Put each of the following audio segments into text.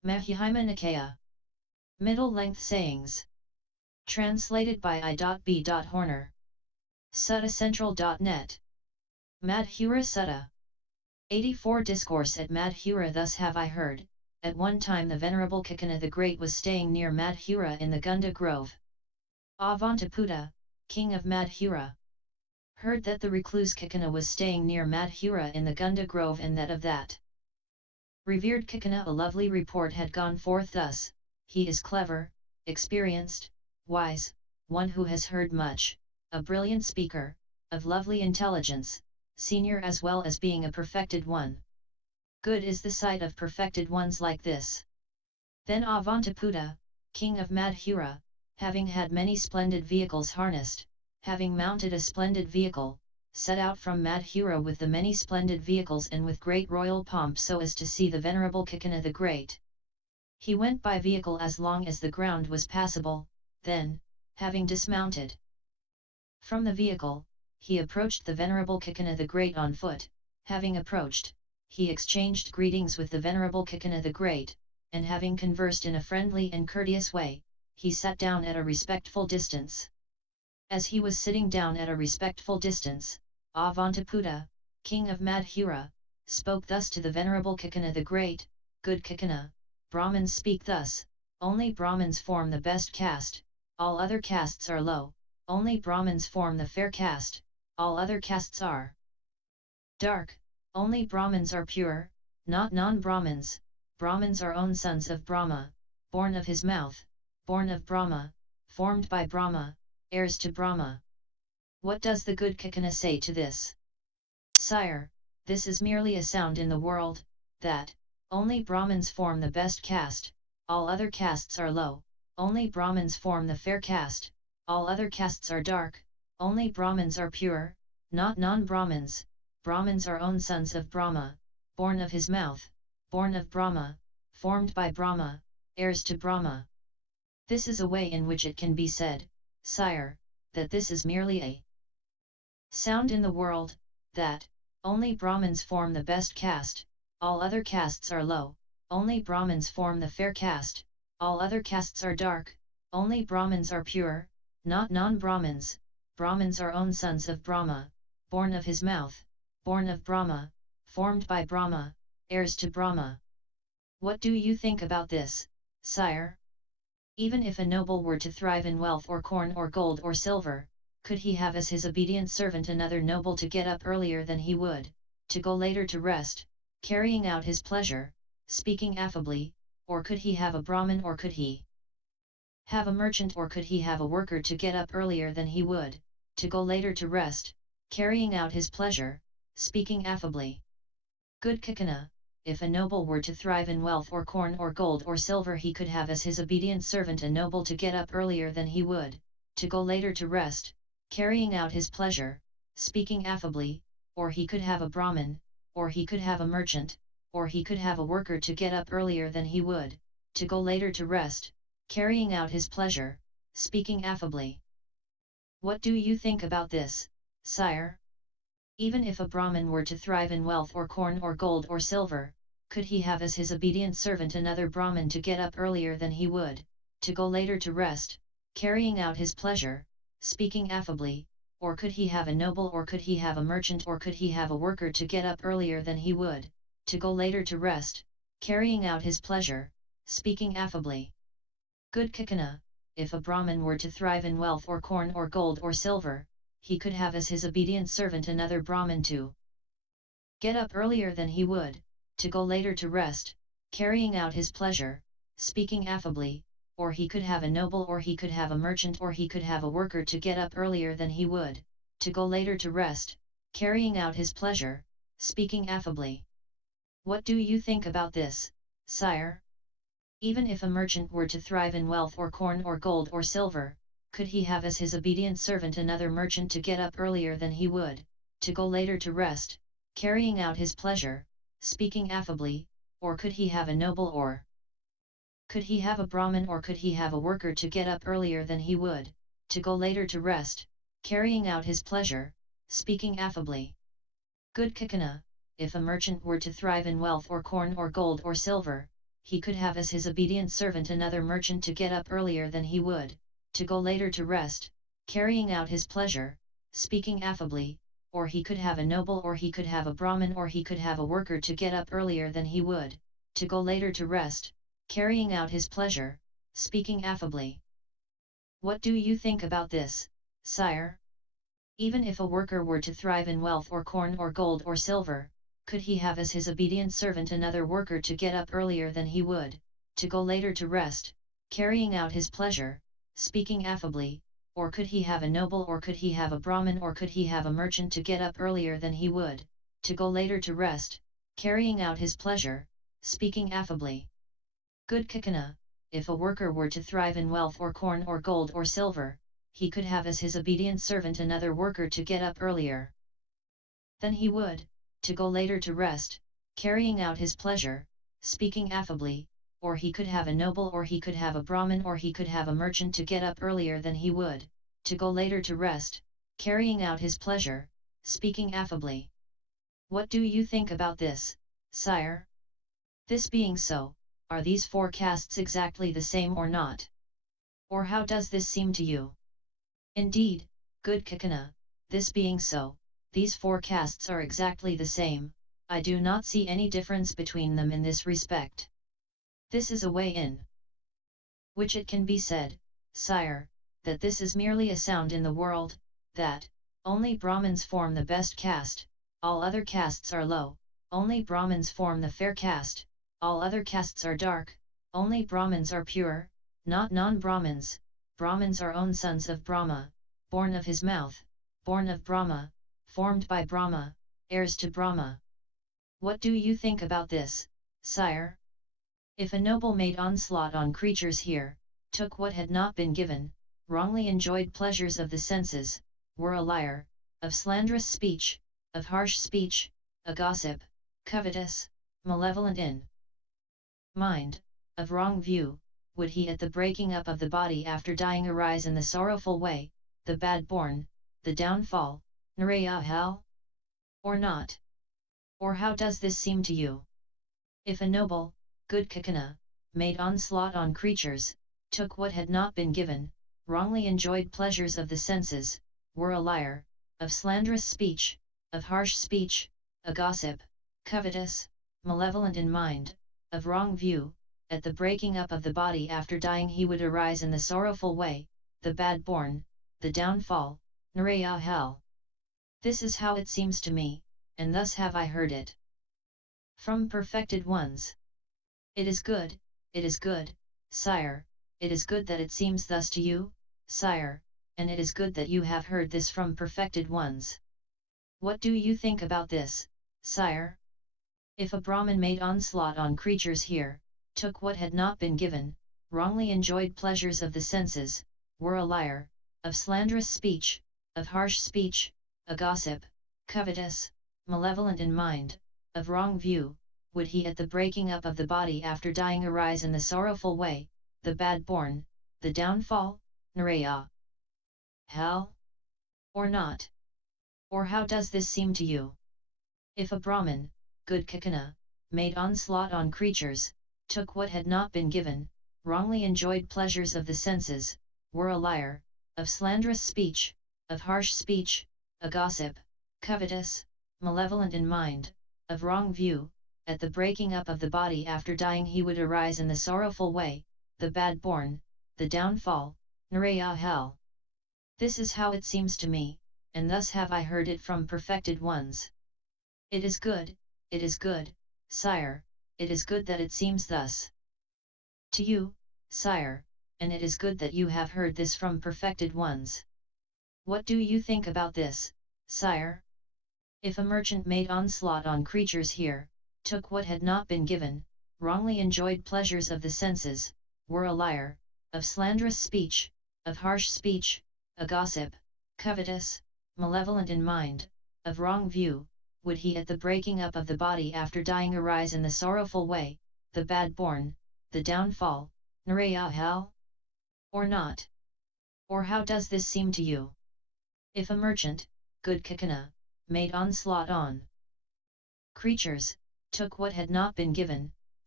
Majjhima Nikaya. Middle-length sayings. Translated by I.B.Horner. Suttacentral.net. Madhura Sutta. 84 Discourse at Madhura. Thus have I heard, at one time the venerable Kaccana the Great was staying near Madhura in the Gunda Grove. Avantiputta, king of Madhura, heard that the recluse Kaccana was staying near Madhura in the Gunda Grove, and that of that revered Kaccana a lovely report had gone forth thus: he is clever, experienced, wise, one who has heard much, a brilliant speaker, of lovely intelligence, senior as well as being a perfected one. Good is the sight of perfected ones like this. Then Avantiputta, king of Madhura, having had many splendid vehicles harnessed, having mounted a splendid vehicle, set out from Madhura with the many splendid vehicles and with great royal pomp so as to see the venerable Kaccana the Great. He went by vehicle as long as the ground was passable, then, having dismounted from the vehicle, he approached the venerable Kaccana the Great on foot. Having approached, he exchanged greetings with the venerable Kaccana the Great, and having conversed in a friendly and courteous way, he sat down at a respectful distance. As he was sitting down at a respectful distance, Avantiputta, king of Madhura, spoke thus to the venerable Kaccana the Great: Good Kaccana, Brahmans speak thus, only Brahmans form the best caste, all other castes are low, only Brahmans form the fair caste, all other castes are dark, only Brahmans are pure, not non-brahmans. Brahmans are own sons of Brahma, born of his mouth, born of Brahma, formed by Brahma, heirs to Brahma. What does the good Kaccana say to this? Sire, this is merely a sound in the world, that only Brahmans form the best caste, all other castes are low, only Brahmans form the fair caste, all other castes are dark, only Brahmans are pure, not non-brahmans. Brahmans are own sons of Brahma, born of his mouth, born of Brahma, formed by Brahma, heirs to Brahma. This is a way in which it can be said, Sire, that this is merely a sound in the world, that only Brahmans form the best caste, all other castes are low, only Brahmans form the fair caste, all other castes are dark, only Brahmans are pure, not non-brahmans. Brahmans are own sons of Brahma, born of his mouth, born of Brahma, formed by Brahma, heirs to Brahma. What do you think about this, Sire? Even if a noble were to thrive in wealth or corn or gold or silver, could he have as his obedient servant another noble to get up earlier than he would, to go later to rest, carrying out his pleasure, speaking affably, or could he have a Brahmin, or could he have a merchant, or could he have a worker to get up earlier than he would, to go later to rest, carrying out his pleasure, speaking affably? Good Kaccana, if a noble were to thrive in wealth or corn or gold or silver, he could have as his obedient servant a noble to get up earlier than he would, to go later to rest, carrying out his pleasure, speaking affably, or he could have a Brahmin, or he could have a merchant, or he could have a worker to get up earlier than he would, to go later to rest, carrying out his pleasure, speaking affably. What do you think about this, Sire? Even if a Brahmin were to thrive in wealth or corn or gold or silver, could he have as his obedient servant another Brahmin to get up earlier than he would, to go later to rest, carrying out his pleasure, speaking affably, or could he have a noble, or could he have a merchant, or could he have a worker to get up earlier than he would, to go later to rest, carrying out his pleasure, speaking affably? Good Kaccana, if a Brahmin were to thrive in wealth or corn or gold or silver, he could have as his obedient servant another Brahmin to get up earlier than he would, to go later to rest, carrying out his pleasure, speaking affably, or he could have a noble, or he could have a merchant, or he could have a worker to get up earlier than he would, to go later to rest, carrying out his pleasure, speaking affably. What do you think about this, Sire? Even if a merchant were to thrive in wealth or corn or gold or silver, could he have as his obedient servant another merchant to get up earlier than he would, to go later to rest, carrying out his pleasure, speaking affably, or could he have a noble, or could he have a Brahmin, or could he have a worker to get up earlier than he would, to go later to rest, carrying out his pleasure, speaking affably? Good Kaccana, if a merchant were to thrive in wealth or corn or gold or silver, he could have as his obedient servant another merchant to get up earlier than he would, to go later to rest, carrying out his pleasure, speaking affably, or he could have a noble, or he could have a Brahmin, or he could have a worker to get up earlier than he would, to go later to rest, carrying out his pleasure, speaking affably. What do you think about this, sire? Even if a worker were to thrive in wealth or corn or gold or silver, could he have as his obedient servant another worker to get up earlier than he would, to go later to rest, carrying out his pleasure, speaking affably, or could he have a noble, or could he have a Brahmin, or could he have a merchant to get up earlier than he would, to go later to rest, carrying out his pleasure, speaking affably? Good Kaccana, if a worker were to thrive in wealth or corn or gold or silver, he could have as his obedient servant another worker to get up earlier than he would, to go later to rest, carrying out his pleasure, speaking affably, or he could have a noble, or he could have a Brahmin, or he could have a merchant to get up earlier than he would, to go later to rest, carrying out his pleasure, speaking affably. What do you think about this, sire? This being so, are these four castes exactly the same or not? Or how does this seem to you? Indeed, good Kaccana, this being so, these four castes are exactly the same. I do not see any difference between them in this respect. This is a way in which it can be said, sire, that this is merely a sound in the world, that only Brahmins form the best caste, all other castes are low, only Brahmins form the fair caste, all other castes are dark, only Brahmins are pure, not non-brahmans. Brahmins are own sons of Brahma, born of his mouth, born of Brahma, formed by Brahma, heirs to Brahma. What do you think about this, sire? If a noble made onslaught on creatures here, took what had not been given, wrongly enjoyed pleasures of the senses, were a liar, of slanderous speech, of harsh speech, a gossip, covetous, malevolent in mind, of wrong view, would he at the breaking up of the body after dying arise in the sorrowful way, the bad born, the downfall, Naraya hell? Or not? Or how does this seem to you? If a noble, good Kaccana, made onslaught on creatures, took what had not been given, wrongly enjoyed pleasures of the senses, were a liar, of slanderous speech, of harsh speech, a gossip, covetous, malevolent in mind, of wrong view, at the breaking up of the body after dying he would arise in the sorrowful way, the bad born, the downfall, Naraya hell. This is how it seems to me, and thus have I heard it from perfected ones. It is good, sire, it is good that it seems thus to you, sire, and it is good that you have heard this from perfected ones. What do you think about this, sire? If a Brahmin made onslaught on creatures here, took what had not been given, wrongly enjoyed pleasures of the senses, were a liar, of slanderous speech, of harsh speech, a gossip, covetous, malevolent in mind, of wrong view, would he at the breaking up of the body after dying arise in the sorrowful way, the bad born, the downfall, Naraya hell? Or not? Or how does this seem to you? If a Brahmin, good Kaccana, made onslaught on creatures, took what had not been given, wrongly enjoyed pleasures of the senses, were a liar, of slanderous speech, of harsh speech, a gossip, covetous, malevolent in mind, of wrong view, at the breaking up of the body after dying he would arise in the sorrowful way, the bad born, the downfall, Naraya hell. This is how it seems to me, and thus have I heard it from perfected ones. It is good, sire, it is good that it seems thus to you, sire, and it is good that you have heard this from perfected ones. What do you think about this, sire? If a merchant made onslaught on creatures here, took what had not been given, wrongly enjoyed pleasures of the senses, were a liar, of slanderous speech, of harsh speech, a gossip, covetous, malevolent in mind, of wrong view, would he at the breaking up of the body after dying arise in the sorrowful way, the bad born, the downfall, Naraya hell? Or not? Or how does this seem to you? If a merchant, good Kaccana, made onslaught on creatures, took what had not been given,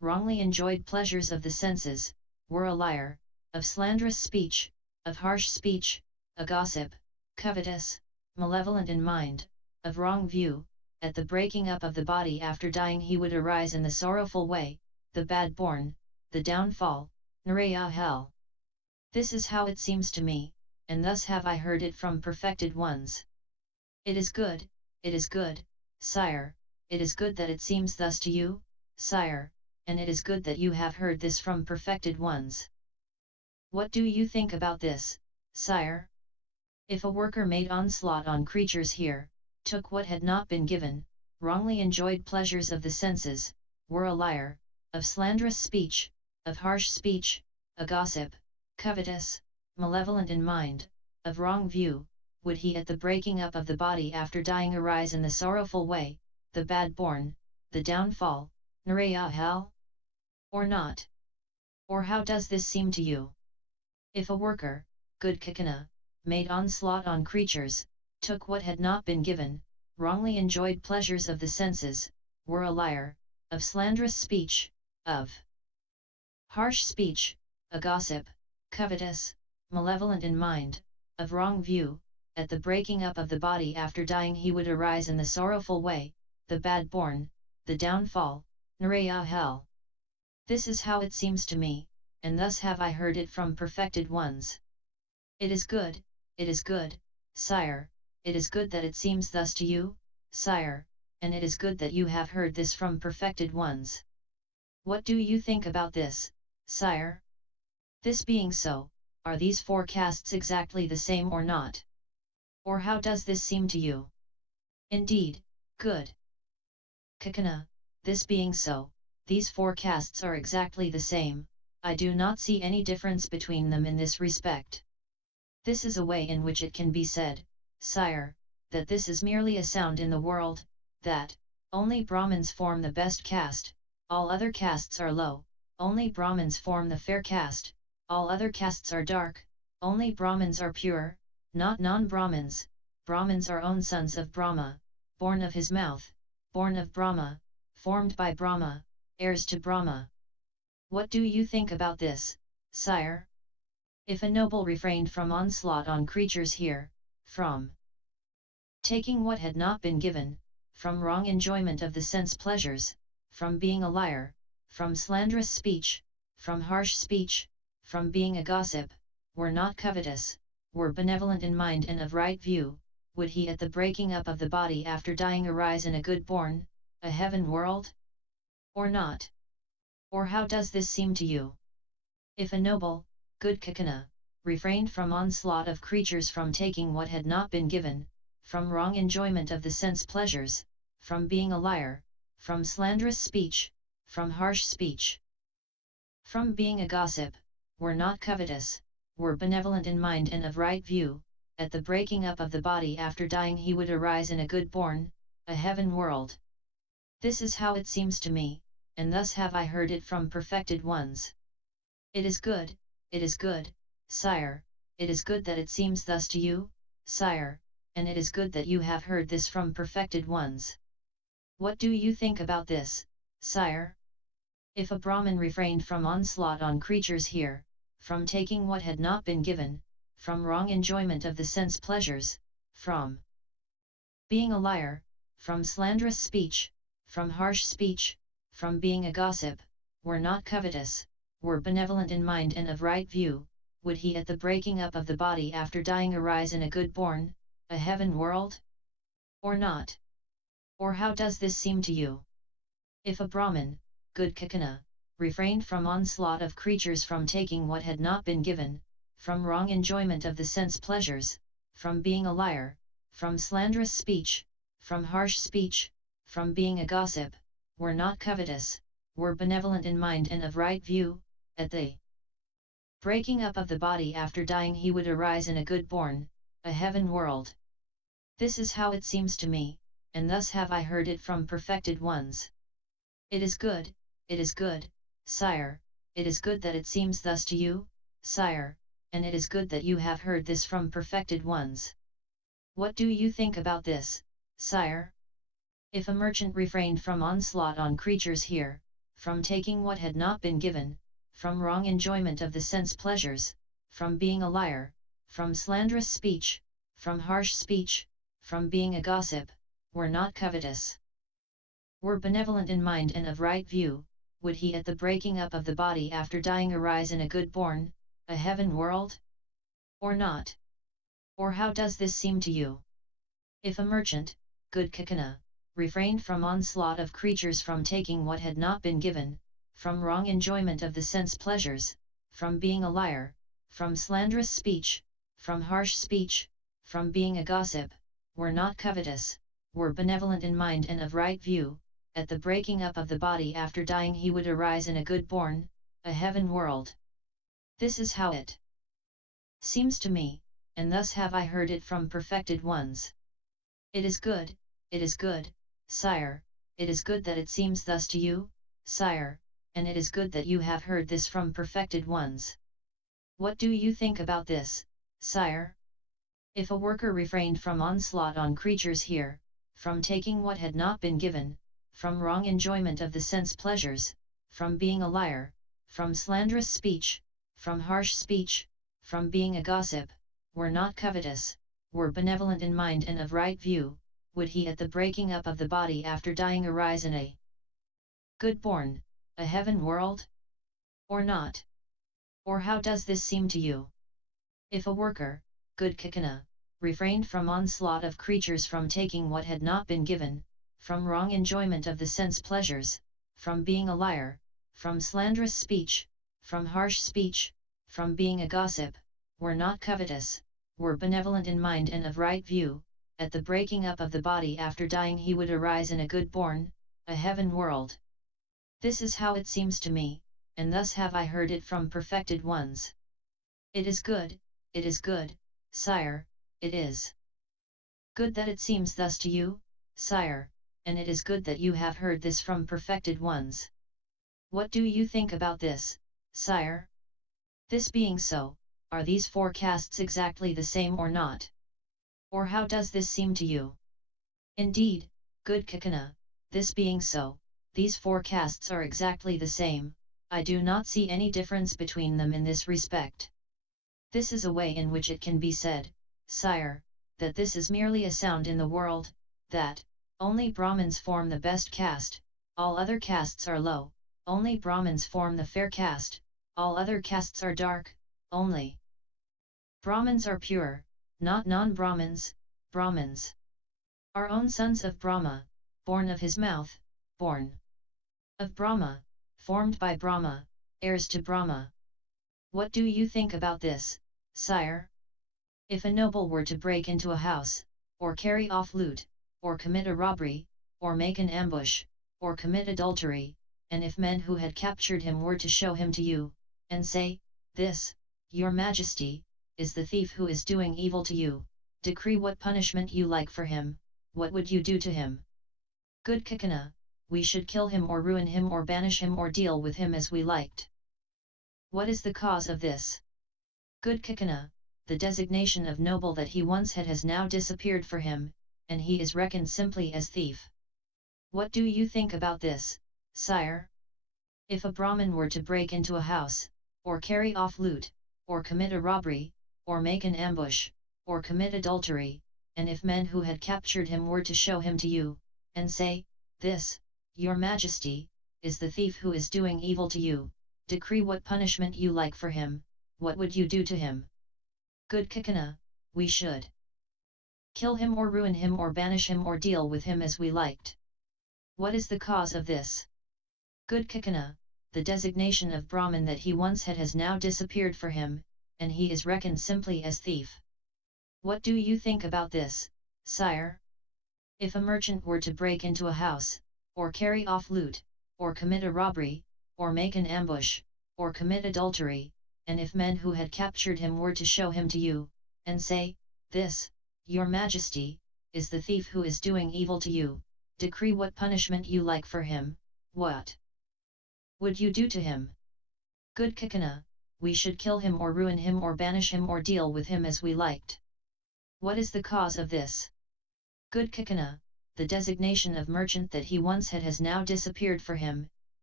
wrongly enjoyed pleasures of the senses, were a liar, of slanderous speech, of harsh speech, a gossip, covetous, malevolent in mind, of wrong view, at the breaking up of the body after dying he would arise in the sorrowful way, the bad born, the downfall, Naraya hell. This is how it seems to me, and thus have I heard it from perfected ones. It is good, Sire, it is good that it seems thus to you, Sire, and it is good that you have heard this from perfected ones. What do you think about this, Sire? If a worker made onslaught on creatures here, took what had not been given, wrongly enjoyed pleasures of the senses, were a liar, of slanderous speech, of harsh speech, a gossip, covetous, malevolent in mind, of wrong view, would he at the breaking up of the body after dying arise in the sorrowful way, the bad born, the downfall, Naraya hell? Or not? Or how does this seem to you? If a worker, good Kaccana, made onslaught on creatures, took what had not been given, wrongly enjoyed pleasures of the senses, were a liar, of slanderous speech, of harsh speech, a gossip, covetous, malevolent in mind, of wrong view, at the breaking up of the body after dying he would arise in the sorrowful way, the bad born, the downfall, Naraya hell. This is how it seems to me, and thus have I heard it from perfected ones. It is good, Sire, it is good that it seems thus to you, Sire, and it is good that you have heard this from perfected ones. What do you think about this, Sire? This being so, are these four castes exactly the same or not? Or how does this seem to you? Indeed, good Kaccana, this being so, these four castes are exactly the same, I do not see any difference between them in this respect. This is a way in which it can be said, Sire, that this is merely a sound in the world, that only Brahmins form the best caste, all other castes are low, only Brahmins form the fair caste, all other castes are dark, only Brahmins are pure, not non-brahmans, Brahmins are own sons of Brahma, born of his mouth, born of Brahma, formed by Brahma, heirs to Brahma. What do you think about this, Sire? If a noble refrained from onslaught on creatures here, from taking what had not been given, from wrong enjoyment of the sense pleasures, from being a liar, from slanderous speech, from harsh speech, from being a gossip, were not covetous, were benevolent in mind and of right view, would he at the breaking up of the body after dying arise in a good born, a heaven world? Or not? Or how does this seem to you? If a noble, good Kaccana, refrained from onslaught of creatures from taking what had not been given, from wrong enjoyment of the sense pleasures, from being a liar, from slanderous speech, from harsh speech, from being a gossip, were not covetous, were benevolent in mind and of right view, at the breaking up of the body after dying he would arise in a good born, a heaven world. This is how it seems to me, and thus have I heard it from perfected ones. It is good, Sire, it is good that it seems thus to you, Sire, and it is good that you have heard this from perfected ones. What do you think about this, Sire? If a Brahmin refrained from onslaught on creatures here, from taking what had not been given, from wrong enjoyment of the sense pleasures, from being a liar, from slanderous speech, from harsh speech, from being a gossip, were not covetous, were benevolent in mind and of right view, would he at the breaking up of the body after dying arise in a good born, a heaven world? Or not? Or how does this seem to you? If a Brahmin, good Kaccana, refrained from onslaught of creatures from taking what had not been given, from wrong enjoyment of the sense pleasures, from being a liar, from slanderous speech, from harsh speech, from being a gossip, were not covetous, were benevolent in mind and of right view, at the breaking up of the body after dying he would arise in a good born, a heaven world. This is how it seems to me, and thus have I heard it from perfected ones. It is good, Sire, it is good that it seems thus to you, Sire, and it is good that you have heard this from perfected ones. What do you think about this, Sire? If a merchant refrained from onslaught on creatures here, from taking what had not been given, from wrong enjoyment of the sense pleasures, from being a liar, from slanderous speech, from harsh speech, from being a gossip, were not covetous, were benevolent in mind and of right view, would he at the breaking up of the body after dying arise in a good born, a heaven world? Or not? Or how does this seem to you? If a merchant, good Kaccana, refrained from onslaught of creatures from taking what had not been given, from wrong enjoyment of the sense pleasures, from being a liar, from slanderous speech, from harsh speech, from being a gossip, were not covetous, were benevolent in mind and of right view, at the breaking up of the body after dying he would arise in a good born, a heaven world. This is how it seems to me, and thus have I heard it from perfected ones. It is good, Sire, it is good that it seems thus to you, Sire, and it is good that you have heard this from perfected ones. What do you think about this, Sire? If a worker refrained from onslaught on creatures here, from taking what had not been given, from wrong enjoyment of the sense pleasures, from being a liar, from slanderous speech, from harsh speech, from being a gossip, were not covetous, were benevolent in mind and of right view, would he at the breaking up of the body after dying arise in a good born, a heaven world? Or not? Or how does this seem to you? If a worker, good Kaccana, refrained from onslaught of creatures from taking what had not been given, from wrong enjoyment of the sense pleasures, from being a liar, from slanderous speech, from harsh speech, from being a gossip, were not covetous, were benevolent in mind and of right view, at the breaking up of the body after dying he would arise in a good born, a heaven world. This is how it seems to me, and thus have I heard it from perfected ones. It is good, Sire, it is good that it seems thus to you, Sire, and it is good that you have heard this from perfected ones. What do you think about this, Sire? This being so, are these four castes exactly the same or not? Or how does this seem to you? Indeed, good Kaccana, this being so, these four castes are exactly the same, I do not see any difference between them in this respect. This is a way in which it can be said, Sire, that this is merely a sound in the world, that only Brahmins form the best caste, all other castes are low, only Brahmins form the fair caste, all other castes are dark, only Brahmins are pure, not non-brahmans, Brahmins. Our own sons of Brahma, born of his mouth, born of Brahma, formed by Brahma, heirs to Brahma. What do you think about this, Sire? If a noble were to break into a house, or carry off loot, or commit a robbery, or make an ambush, or commit adultery, and if men who had captured him were to show him to you, and say, "This, your Majesty, is the thief who is doing evil to you, decree what punishment you like for him," what would you do to him? Good Kaccana, we should kill him or ruin him or banish him or deal with him as we liked. What is the cause of this? Good Kaccana, the designation of noble that he once had has now disappeared for him, and he is reckoned simply as thief. What do you think about this, Sire? If a Brahmin were to break into a house, or carry off loot, or commit a robbery, or make an ambush, or commit adultery, and if men who had captured him were to show him to you, and say, "This, your Majesty, is the thief who is doing evil to you, decree what punishment you like for him," what would you do to him? Good Kaccana, we should kill him or ruin him or banish him or deal with him as we liked. What is the cause of this? Good Kaccana, the designation of Brahmin that he once had has now disappeared for him, and he is reckoned simply as thief. What do you think about this, Sire? If a merchant were to break into a house, or carry off loot, or commit a robbery, or make an ambush, or commit adultery, and if men who had captured him were to show him to you, and say, "This, your Majesty, is the thief who is doing evil to you, decree what punishment you like for him," what would you do to him? Good Kaccana, we should kill him or ruin him or banish him or deal with him as we liked. What is the cause of this? Good Kaccana, the designation of merchant that he once had has now disappeared for him,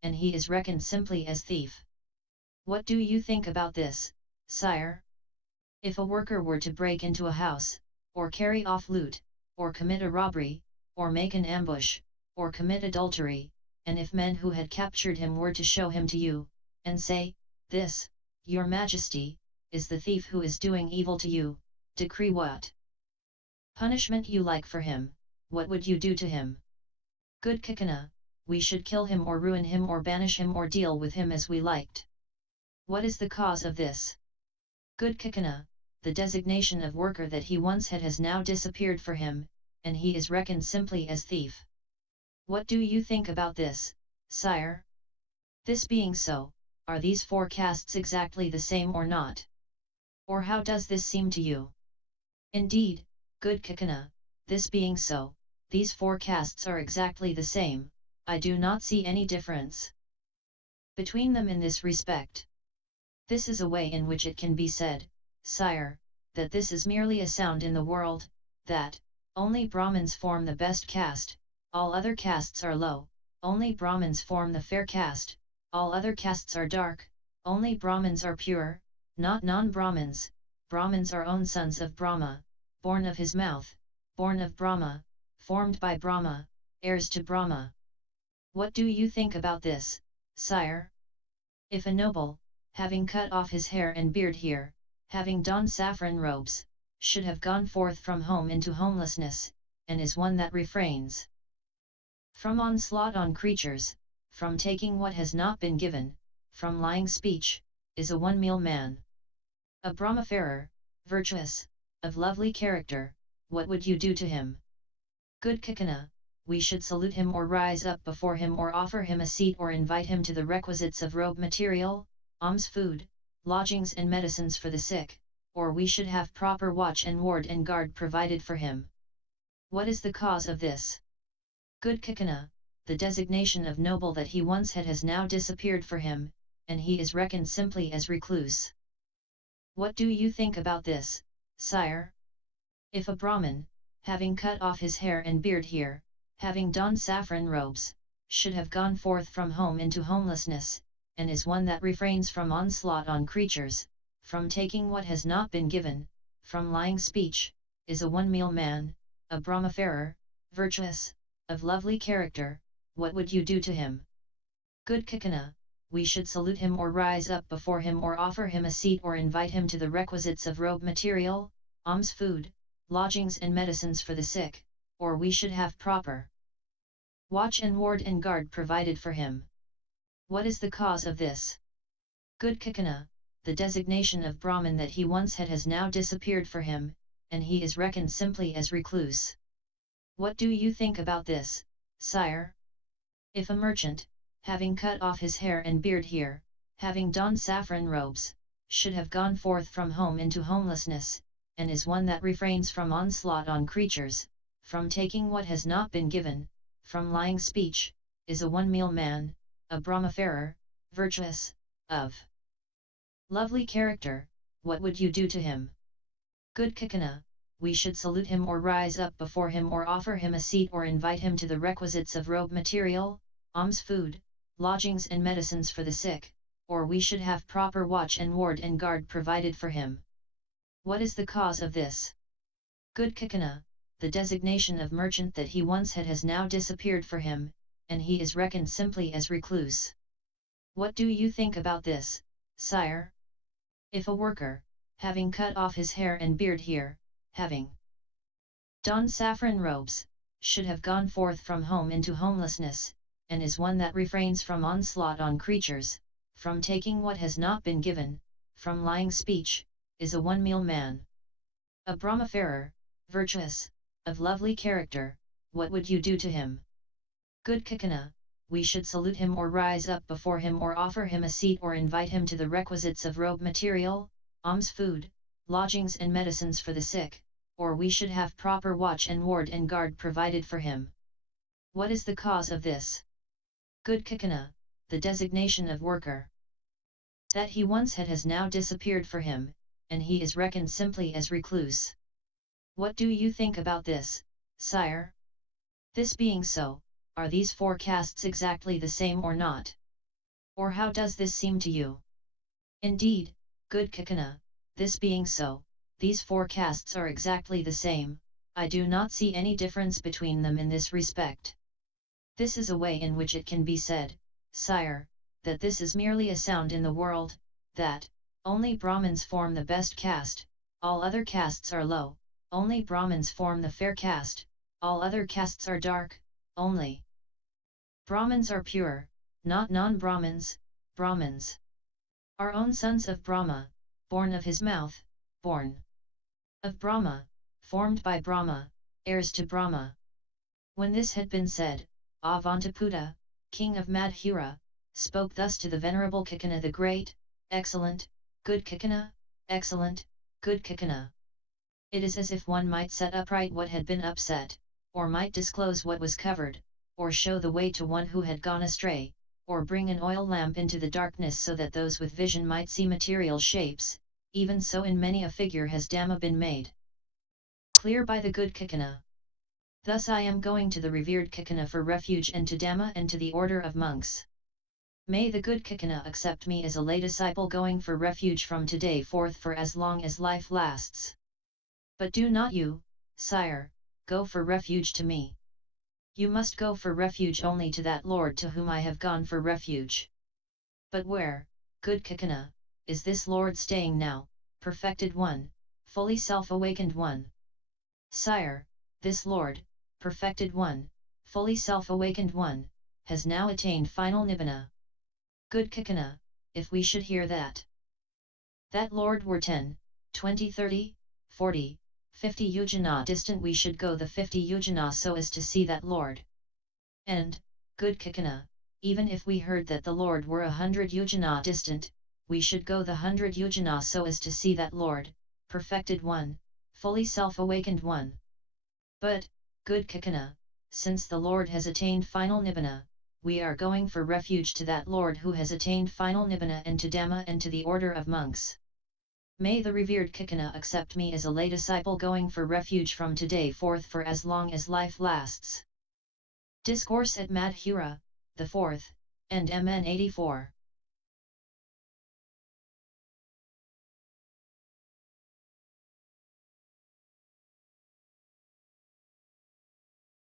and he is reckoned simply as thief. What do you think about this, sire? If a worker were to break into a house, or carry off loot, or commit a robbery, or make an ambush, or commit adultery, and if men who had captured him were to show him to you, and say, "This, your majesty, is the thief who is doing evil to you, decree what punishment you like for him," what would you do to him? Good Kaccana, we should kill him or ruin him or banish him or deal with him as we liked. What is the cause of this? Good Kaccana, the designation of worker that he once had has now disappeared for him, and he is reckoned simply as thief. What do you think about this, sire? This being so, are these four castes exactly the same or not? Or how does this seem to you? Indeed, good Kaccana, this being so, these four castes are exactly the same. I do not see any difference between them in this respect. This is a way in which it can be said, sire, that this is merely a sound in the world, that only Brahmins form the best caste, all other castes are low, only Brahmins form the fair caste, all other castes are dark, only Brahmins are pure, not non-brahmans. Brahmins are own sons of Brahma, born of his mouth, born of Brahma, formed by Brahma, heirs to Brahma. What do you think about this, sire? If a noble, having cut off his hair and beard here, having donned saffron robes, should have gone forth from home into homelessness, and is one that refrains from onslaught on creatures, from taking what has not been given, from lying speech, is a one-meal man. A Brahmafarer, virtuous, of lovely character, what would you do to him? Good Kaccana, we should salute him or rise up before him or offer him a seat or invite him to the requisites of robe material, alms food, lodgings and medicines for the sick, or we should have proper watch and ward and guard provided for him. What is the cause of this? Good Kaccana, the designation of noble that he once had has now disappeared for him, and he is reckoned simply as recluse. What do you think about this, sire? If a Brahmin, having cut off his hair and beard here, having donned saffron robes, should have gone forth from home into homelessness, and is one that refrains from onslaught on creatures, from taking what has not been given, from lying speech, is a one-meal man, a Brahmafarer, virtuous, of lovely character, what would you do to him? Good Kaccana, we should salute him or rise up before him or offer him a seat or invite him to the requisites of robe material, alms food, lodgings and medicines for the sick, or we should have proper watch and ward and guard provided for him. What is the cause of this? Good Kaccana, the designation of Brahmin that he once had has now disappeared for him, and he is reckoned simply as recluse. What do you think about this, sire? If a merchant, having cut off his hair and beard here, having donned saffron robes, should have gone forth from home into homelessness, and is one that refrains from onslaught on creatures, from taking what has not been given, from lying speech, is a one-meal man, a Brahmafarer, virtuous, of lovely character, what would you do to him? Good Kaccana, we should salute him or rise up before him or offer him a seat or invite him to the requisites of robe material, alms food, lodgings and medicines for the sick, or we should have proper watch and ward and guard provided for him. What is the cause of this? Good Kaccana, the designation of merchant that he once had has now disappeared for him, and he is reckoned simply as recluse. What do you think about this, sire? If a worker, having cut off his hair and beard here, having donned saffron robes, should have gone forth from home into homelessness, and is one that refrains from onslaught on creatures, from taking what has not been given, from lying speech, is a one-meal man. A Brahmafarer, virtuous, of lovely character, what would you do to him? Good Kaccana, we should salute him or rise up before him or offer him a seat or invite him to the requisites of robe material, alms food, lodgings and medicines for the sick, or we should have proper watch and ward and guard provided for him. What is the cause of this? Good Kaccana, the designation of worker that he once had has now disappeared for him, and he is reckoned simply as recluse. What do you think about this, sire? This being so, are these four castes exactly the same or not? Or how does this seem to you? Indeed, good Kaccana, this being so, these 4 castes are exactly the same, I do not see any difference between them in this respect. This is a way in which it can be said, Sire, that this is merely a sound in the world, that, only Brahmins form the best caste, all other castes are low, only Brahmins form the fair caste, all other castes are dark, only Brahmins are pure, not non-brahmans, Brahmins. Our own sons of Brahma, born of his mouth, born of Brahma, formed by Brahma, heirs to Brahma. When this had been said, Avantiputta, king of Madhura, spoke thus to the venerable Kaccana the Great, excellent, good Kaccana, excellent, good Kaccana. It is as if one might set upright what had been upset, or might disclose what was covered, or show the way to one who had gone astray, or bring an oil lamp into the darkness so that those with vision might see material shapes, even so in many a figure has Dhamma been made clear by the good Kaccana. Thus I am going to the revered Kaccana for refuge and to Dhamma and to the order of monks. May the good Kaccana accept me as a lay disciple going for refuge from today forth for as long as life lasts. But do not you, Sire, go for refuge to me. You must go for refuge only to that Lord to whom I have gone for refuge. But where, good Kaccana, is this Lord staying now, perfected one, fully self-awakened one? Sire, this Lord, perfected one, fully self-awakened one, has now attained final nibbana. Good Kaccana, if we should hear that Lord were 10, 20, 30, 40, 50 yojana distant, we should go the 50 yojana so as to see that Lord. And, good Kaccana, even if we heard that the Lord were 100 yojana distant, we should go the 100 yojana so as to see that Lord, perfected one, fully self-awakened one. But, good Kaccana, since the Lord has attained final nibbana, we are going for refuge to that Lord who has attained final nibbana and to Dhamma and to the order of monks. May the revered Kaccana accept me as a lay disciple going for refuge from today forth for as long as life lasts. Discourse at Madhura, the 4th, and MN 84.